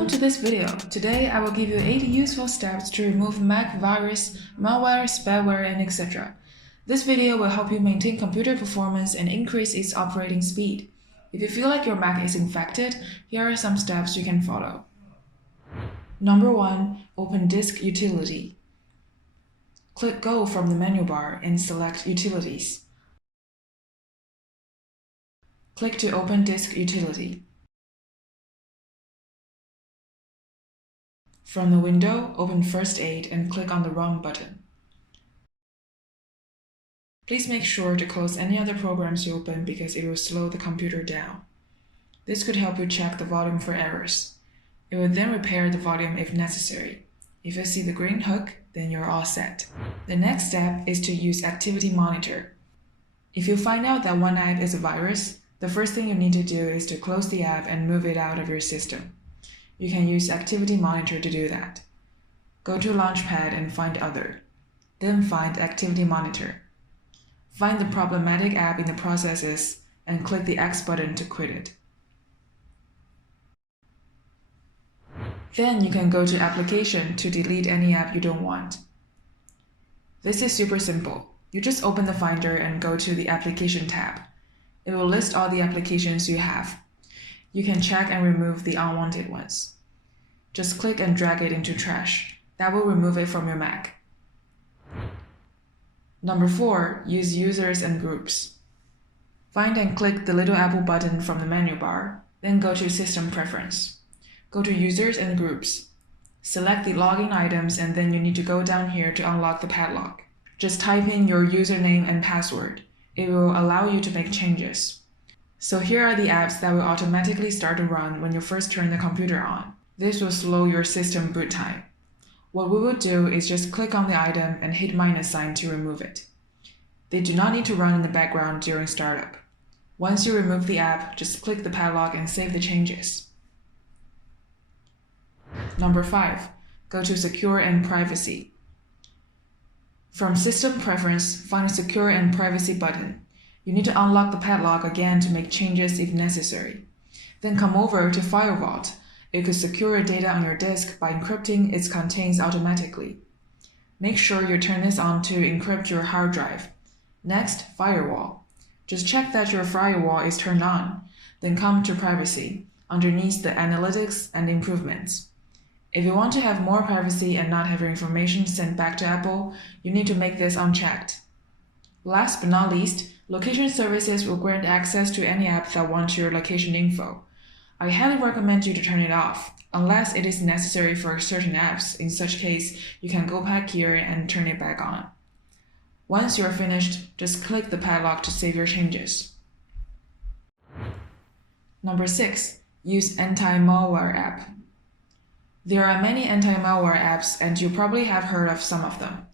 Welcome to this video. Today I will give you 8 useful steps to remove Mac virus, malware, spyware, and etc. This video will help you maintain computer performance and increase its operating speed. If you feel like your Mac is infected, here are some steps you can follow. Number 1. Open Disk Utility. Click Go from the menu bar and select Utilities. Click to open Disk Utility. From the window, open First Aid and click on the Run button. Please make sure to close any other programs you open because it will slow the computer down. This could help you check the volume for errors. It will then repair the volume if necessary. If you see the green hook, then you're all set. The next step is to use Activity Monitor. If you find out that one app is a virus, the first thing you need to do is to close the app and move it out of your system. You can use Activity Monitor to do that. Go to Launchpad and find Other. Then find Activity Monitor. Find the problematic app in the processes and click the X button to quit it. Then you can go to Application to delete any app you don't want. This is super simple. You just open the Finder and go to the Application tab. It will list all the applications you have. You can check and remove the unwanted ones. Just click and drag it into Trash. That will remove it from your Mac. Number 4. Use Users and Groups. Find and click the little apple button from the menu bar, then go to System Preference. Go to Users and Groups. Select the login items and then you need to go down here to unlock the padlock. Just type in your username and password. It will allow you to make changes. So here are the apps that will automatically start to run when you first turn the computer on. This will slow your system boot time. What we will do is just click on the item and hit minus sign to remove it. They do not need to run in the background during startup. Once you remove the app, just click the padlock and save the changes. Number 5. Go to Secure and Privacy. From System Preference, find the Secure and Privacy button. You need to unlock the padlock again to make changes if necessary. Then come over to File Vault. It could secure your data on your disk by encrypting its contents automatically. Make sure you turn this on to encrypt your hard drive. Next, Firewall. Just check that your firewall is turned on. Then come to Privacy, underneath the Analytics and Improvements. If you want to have more privacy and not have your information sent back to Apple, you need to make this unchecked. Last but not least, Location services will grant access to any app that wants your location info. I highly recommend you to turn it off, unless it is necessary for certain apps. In such case, you can go back here and turn it back on. Once you are finished, just click the padlock to save your changes. Number 6. Use Anti-malware App. There are many anti-malware apps and you probably have heard of some of them.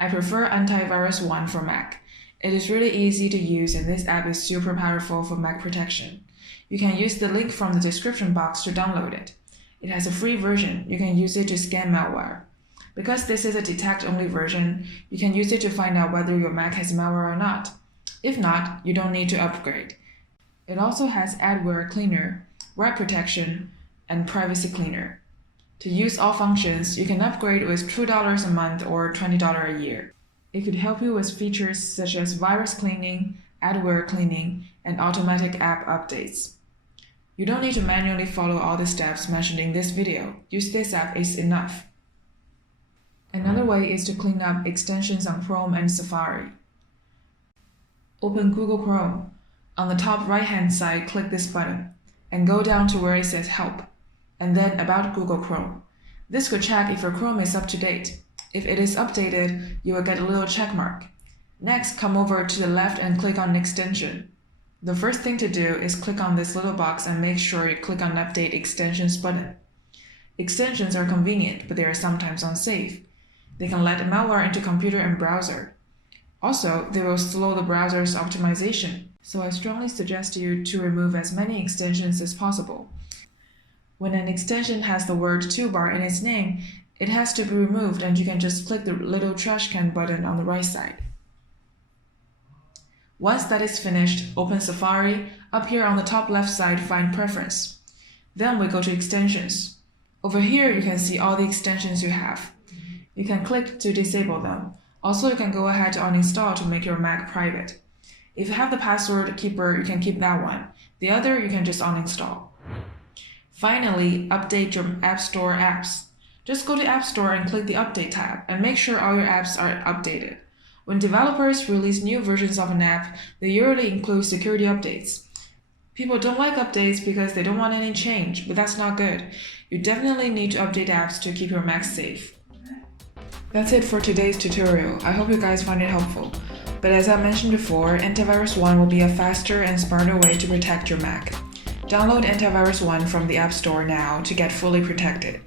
I prefer Antivirus One for Mac. It is really easy to use and this app is super powerful for Mac protection. You can use the link from the description box to download it. It has a free version. You can use it to scan malware. Because this is a detect-only version, you can use it to find out whether your Mac has malware or not. If not, you don't need to upgrade. It also has adware cleaner, web protection, and privacy cleaner. To use all functions, you can upgrade with $2 a month or $20 a year. It could help you with features such as virus cleaning, adware cleaning, and automatic app updates. You don't need to manually follow all the steps mentioned in this video. Use this app is enough. Another way is to clean up extensions on Chrome and Safari. Open Google Chrome. On the top right-hand side, click this button, and go down to where it says Help, and then About Google Chrome. This could check if your Chrome is up to date. If it is updated, you will get a little check mark. Next, come over to the left and click on Extension. The first thing to do is click on this little box and make sure you click on Update Extensions button. Extensions are convenient, but they are sometimes unsafe. They can let malware into computer and browser. Also, they will slow the browser's optimization, so I strongly suggest you to remove as many extensions as possible. When an extension has the word toolbar in its name, it has to be removed and you can just click the little trash can button on the right side. Once that is finished, open Safari. Up here on the top left side, find Preference. Then we go to Extensions. Over here, you can see all the extensions you have. You can click to disable them. Also, you can go ahead to uninstall to make your Mac private. If you have the password keeper, you can keep that one. The other, you can just uninstall. Finally, update your App Store apps. Just go to App Store and click the Update tab and make sure all your apps are updated. When developers release new versions of an app, they usually include security updates. People don't like updates because they don't want any change, but that's not good. You definitely need to update apps to keep your Mac safe. That's it for today's tutorial. I hope you guys find it helpful. But as I mentioned before, Antivirus One will be a faster and smarter way to protect your Mac. Download Antivirus One from the App Store now to get fully protected.